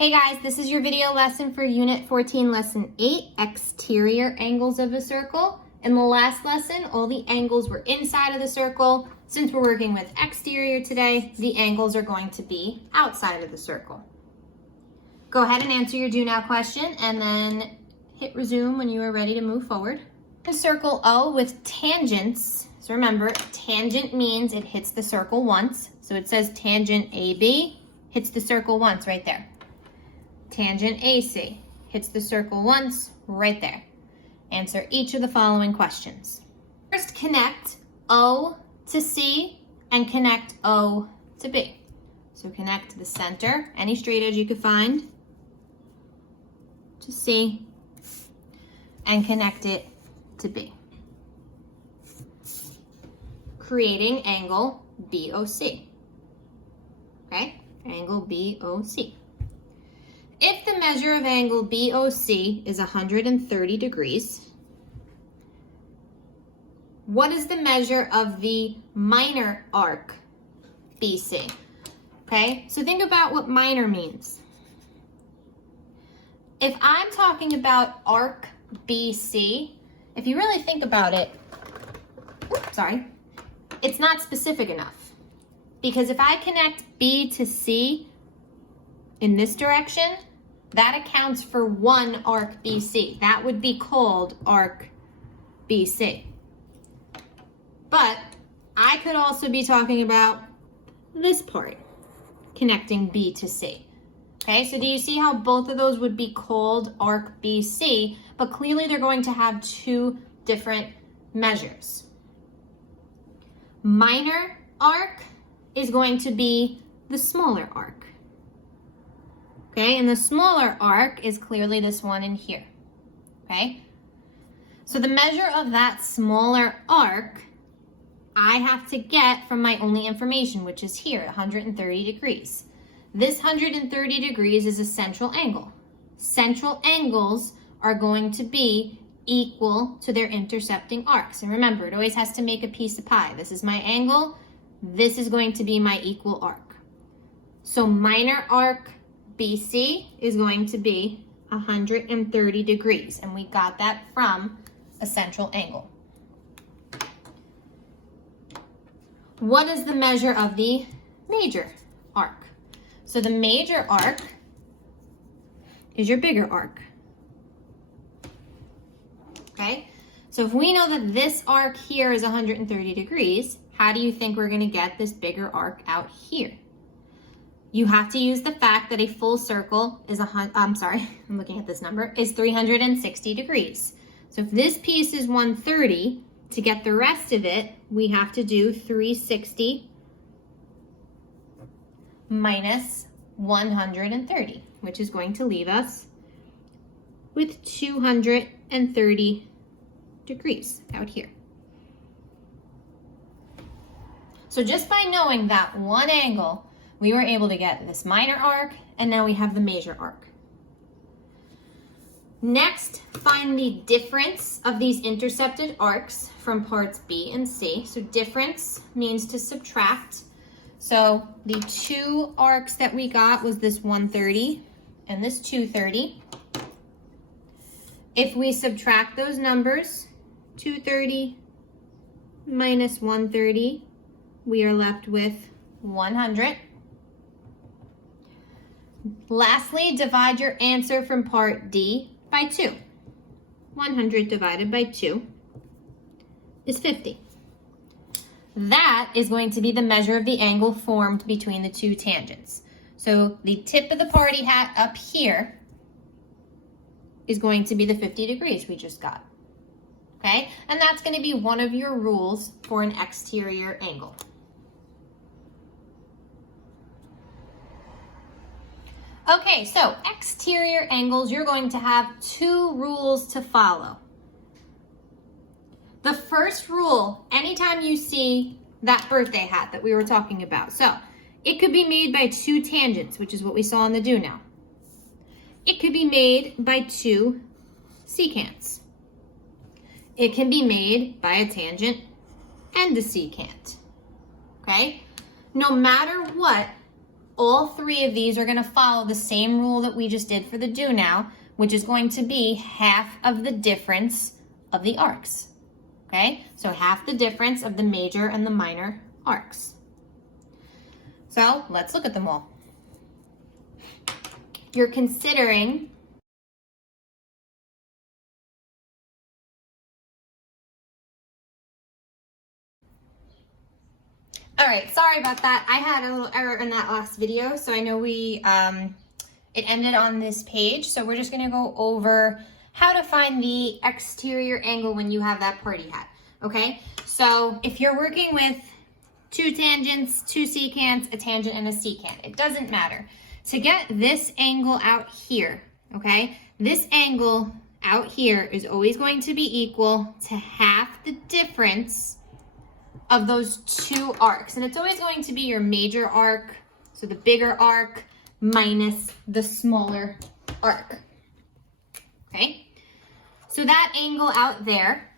Hey guys, this is your video lesson for Unit 14, Lesson 8, Exterior Angles of a Circle. In the last lesson, all the angles were inside of the circle. Since we're working with exterior today, the angles are going to be outside of the circle. Go ahead and answer your do now question and then hit resume when you are ready to move forward. The circle O with tangents. So remember, tangent means it hits the circle once. So it says tangent AB hits the circle once right there. Tangent AC hits the circle once right there. Answer each of the following questions. First, connect O to C and connect O to B. So connect the center, any straight edge you could find, to C, and connect it to B, creating angle BOC. Okay, angle BOC. If the measure of angle BOC is 130 degrees, what is the measure of the minor arc BC? Okay, so think about what minor means. If I'm talking about arc BC, if you really think about it, it's not specific enough. Because if I connect B to C in this direction, that accounts for one arc BC. That would be called arc BC. But I could also be talking about this part, connecting B to C. Okay, so do you see how both of those would be called arc BC, but clearly they're going to have two different measures. Minor arc is going to be the smaller arc. Okay, and the smaller arc is clearly this one in here. Okay, so the measure of that smaller arc I have to get from my only information, which is here, 130 degrees. This 130 degrees is a central angle. Central angles are going to be equal to their intercepting arcs. And remember, it always has to make a piece of pie. This is my angle. This is going to be my equal arc. So minor arc BC is going to be 130 degrees. And we got that from a central angle. What is the measure of the major arc? So the major arc is your bigger arc. Okay, so if we know that this arc here is 130 degrees, how do you think we're going to get this bigger arc out here? You have to use the fact that a full circle is I'm looking at this number, is 360 degrees. So if this piece is 130, to get the rest of it, we have to do 360 minus 130, which is going to leave us with 230 degrees out here. So just by knowing that one angle, we were able to get this minor arc, and now we have the major arc. Next, find the difference of these intercepted arcs from parts B and C. So difference means to subtract. So the two arcs that we got was this 130 and this 230. If we subtract those numbers, 230 minus 130, we are left with 100. Lastly, divide your answer from part D by 2. 100 divided by 2 is 50. That is going to be the measure of the angle formed between the two tangents. So the tip of the party hat up here is going to be the 50 degrees we just got. Okay, and that's going to be one of your rules for an exterior angle. Okay, so exterior angles, you're going to have two rules to follow. The first rule, anytime you see that birthday hat that we were talking about, so it could be made by two tangents, which is what we saw in the do now. It could be made by two secants. It can be made by a tangent and a secant. Okay? No matter what, all three of these are going to follow the same rule that we just did for the do now, which is going to be half of the difference of the arcs. Okay, so half the difference of the major and the minor arcs. So let's look at them all. You're considering all right, sorry about that. I had a little error in that last video, so I know it ended on this page. So we're just gonna go over how to find the exterior angle when you have that party hat, okay? So if you're working with two tangents, two secants, a tangent, and a secant, it doesn't matter. To get this angle out here, okay? This angle out here is always going to be equal to half the difference of those two arcs. And it's always going to be your major arc, so the bigger arc, minus the smaller arc, okay? So that angle out there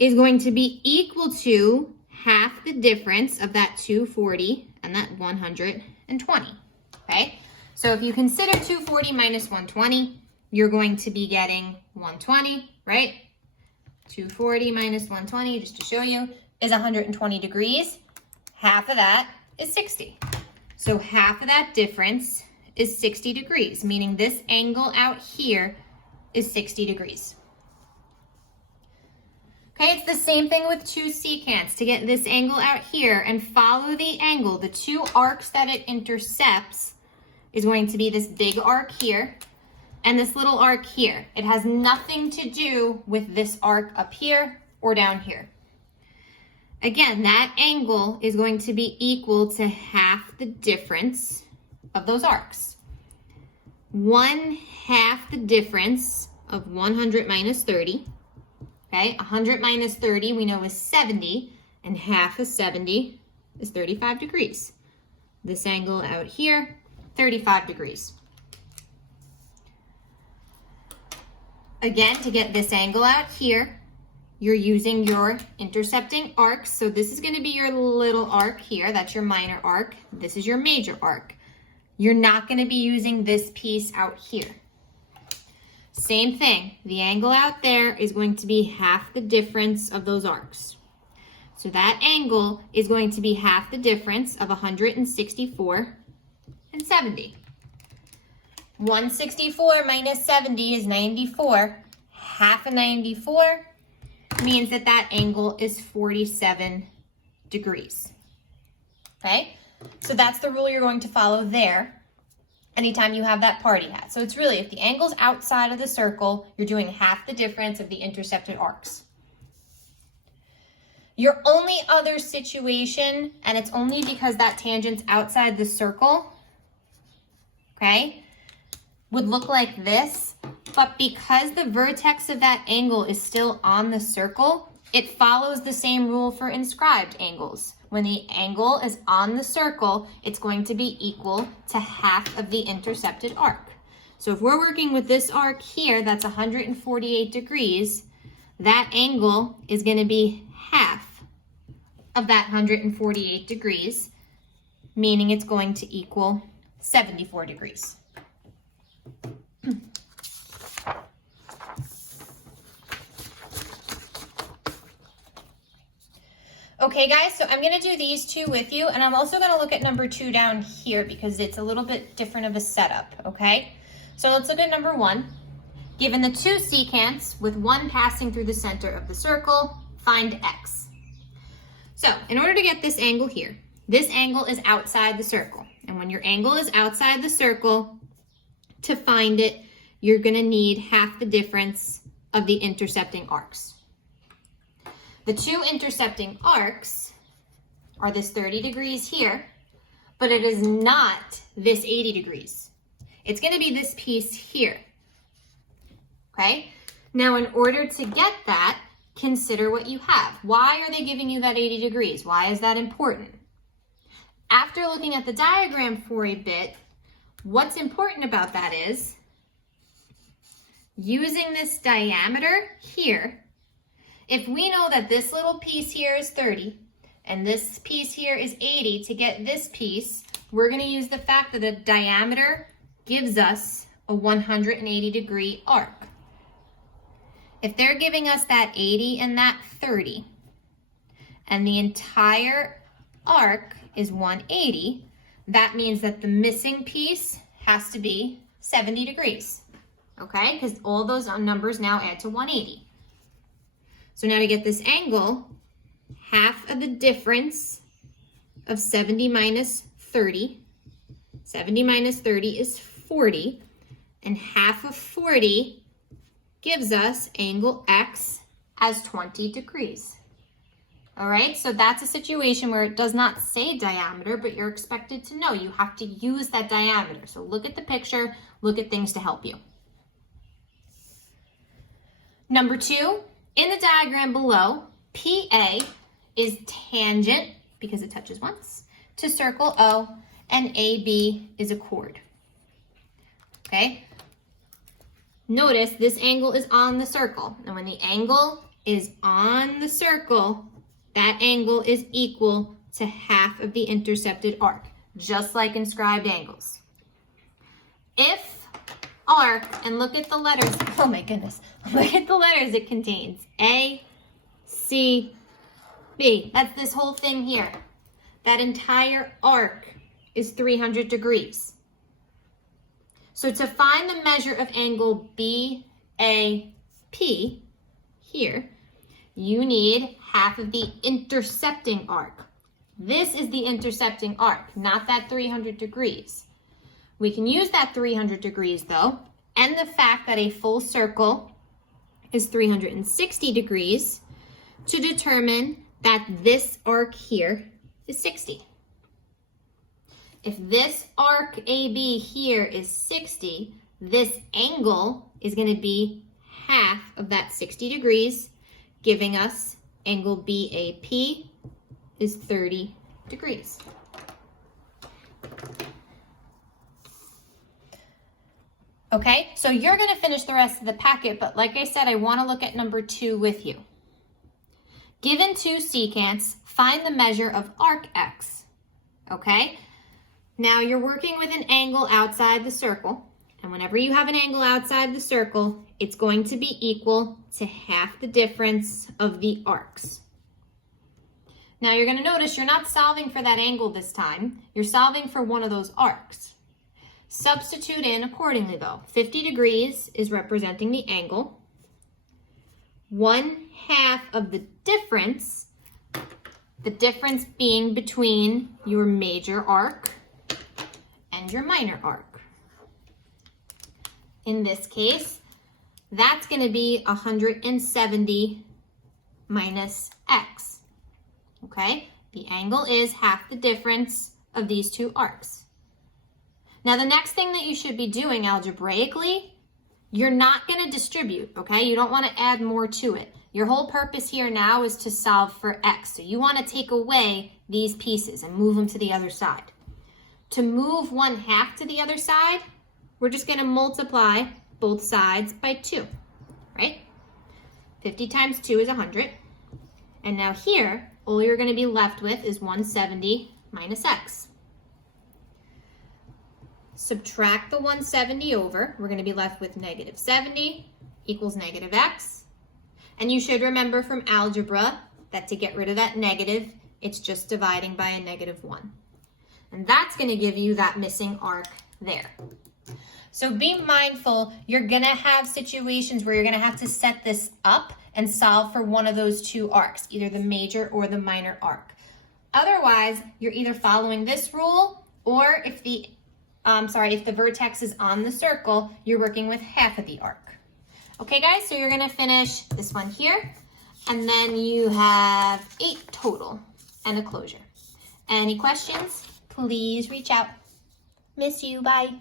is going to be equal to half the difference of that 240 and that 120, okay? So if you consider 240 minus 120, you're going to be getting 120, right? 240 minus 120, just to show you, is 120 degrees. Half of that is 60. So half of that difference is 60 degrees, meaning this angle out here is 60 degrees. Okay, it's the same thing with two secants. To get this angle out here and follow the angle, the two arcs that it intercepts is going to be this big arc here and this little arc here. It has nothing to do with this arc up here or down here. Again, that angle is going to be equal to half the difference of those arcs. 1/2 the difference of 100 minus 30. Okay, 100 minus 30 we know is 70, and half of 70 is 35 degrees. This angle out here, 35 degrees. Again, to get this angle out here, you're using your intercepting arcs. So this is going to be your little arc here. That's your minor arc. This is your major arc. You're not going to be using this piece out here. Same thing. The angle out there is going to be half the difference of those arcs. So that angle is going to be half the difference of 164 and 70. 164 minus 70 is 94. Half of 94 means that that angle is 47 degrees. Okay? So that's the rule you're going to follow there anytime you have that party hat. So it's really, if the angle's outside of the circle, you're doing half the difference of the intercepted arcs. Your only other situation, and it's only because that tangent's outside the circle, okay, would look like this, but because the vertex of that angle is still on the circle, it follows the same rule for inscribed angles. When the angle is on the circle, it's going to be equal to half of the intercepted arc. So if we're working with this arc here, that's 148 degrees, that angle is going to be half of that 148 degrees, meaning it's going to equal 74 degrees. Okay guys, so I'm gonna do these two with you, and I'm also gonna look at number 2 down here because it's a little bit different of a setup, okay? So let's look at number 1. Given the two secants with one passing through the center of the circle, find x. So in order to get this angle here, this angle is outside the circle. And when your angle is outside the circle, to find it, you're gonna need half the difference of the intercepting arcs. The two intercepting arcs are this 30 degrees here, but it is not this 80 degrees. It's going to be this piece here, okay? Now, in order to get that, consider what you have. Why are they giving you that 80 degrees? Why is that important? After looking at the diagram for a bit, what's important about that is using this diameter here. If we know that this little piece here is 30, and this piece here is 80. To get this piece, we're gonna use the fact that the diameter gives us a 180-degree arc. If they're giving us that 80 and that 30, and the entire arc is 180, that means that the missing piece has to be 70 degrees, okay? Because all those numbers now add to 180. So now to get this angle, half of the difference of 70 minus 30, 70 minus 30 is 40, and half of 40 gives us angle X as 20 degrees. All right, so that's a situation where it does not say diameter, but you're expected to know. You have to use that diameter. So look at the picture, look at things to help you. Number 2, in the diagram below, PA is tangent, because it touches once, to circle O, and AB is a chord. Okay? Notice this angle is on the circle, and when the angle is on the circle, that angle is equal to half of the intercepted arc, just like in scribed angles. If arc, and look at the letters, oh my goodness, look at the letters it contains, A, C, B. That's this whole thing here. That entire arc is 300 degrees. So to find the measure of angle BAP here, you need half of the intercepting arc. This is the intercepting arc, not that 300 degrees. We can use that 300 degrees though, and the fact that a full circle is 360 degrees to determine that this arc here is 60. If this arc AB here is 60, this angle is going to be half of that 60 degrees, giving us angle BAP is 30 degrees. Okay, so you're going to finish the rest of the packet, but like I said, I want to look at number 2 with you. Given two secants, find the measure of arc X. Okay? Now you're working with an angle outside the circle, and whenever you have an angle outside the circle, it's going to be equal to half the difference of the arcs. Now you're going to notice you're not solving for that angle this time. You're solving for one of those arcs. Substitute in accordingly though. 50 degrees is representing the angle. 1/2 of the difference being between your major arc and your minor arc. In this case, that's going to be 170 minus X. Okay? The angle is half the difference of these two arcs. Now, the next thing that you should be doing algebraically, you're not going to distribute, okay? You don't want to add more to it. Your whole purpose here now is to solve for X. So you want to take away these pieces and move them to the other side. To move 1/2 to the other side, we're just going to multiply both sides by 2, right? 50 times 2 is 100. And now here, all you're going to be left with is 170 minus X. Subtract the 170 over, we're going to be left with negative 70 equals negative X. And you should remember from algebra that to get rid of that negative, it's just dividing by a -1. And that's going to give you that missing arc there. So be mindful, you're going to have situations where you're going to have to set this up and solve for one of those two arcs, either the major or the minor arc. Otherwise, you're either following this rule, or if the vertex is on the circle, you're working with half of the arc. Okay guys, so you're gonna finish this one here, and then you have 8 total and a closure. Any questions? Please reach out. Miss you, bye.